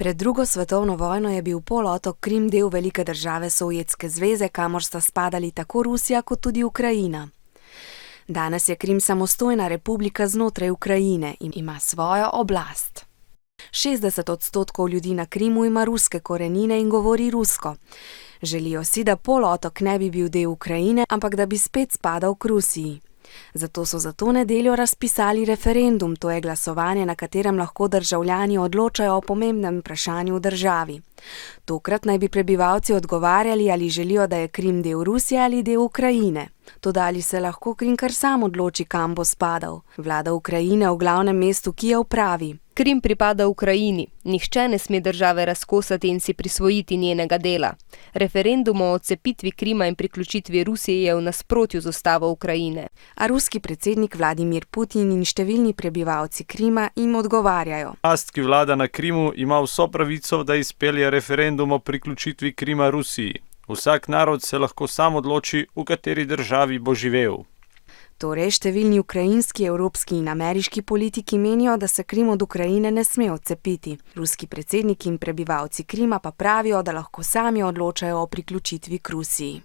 Pred drugo svetovno vojno je bil polotok Krim del velike države Sovjetske zveze, kamor sta spadali tako Rusija kot tudi Ukrajina. Danes je Krim samostojna republika znotraj Ukrajine in ima svojo oblast. 60% ljudi na Krimu ima ruske korenine in govori rusko. Želijo si, da polotok ne bi bil del Ukrajine, ampak da bi spet spadal k Rusiji. Zato so za to nedeljo razpisali referendum, to je glasovanje, na katerem lahko državljani odločajo o pomembnem vprašanju v državi. Tokrat naj bi prebivalci odgovarjali, ali želijo, da je Krim del Rusije ali del Ukrajine. Toda ali se lahko Krim kar sam odloči, kam bo spadal? Vlada Ukrajine v glavnem mestu Kijev pravi: Krim pripada Ukrajini, nihče ne sme države razkosati in si prisvojiti njenega dela. Referendum o odcepitvi Krima in priključitvi Rusije je v nasprotju z ustavo Ukrajine. A ruski predsednik Vladimir Putin in številni prebivalci Krima jim odgovarjajo: Oblast, ki vlada na Krimu, ima vso pravico, da izpelje referendum o priključitvi Krima Rusiji. Vsak narod se lahko sam odloči, v kateri državi bo živel. Torej, številni ukrajinski, evropski in ameriški politiki menijo, da se Krim od Ukrajine ne sme odcepiti. Ruski predsednik in prebivalci Krima pa pravijo, da lahko sami odločajo o priključitvi k Rusiji.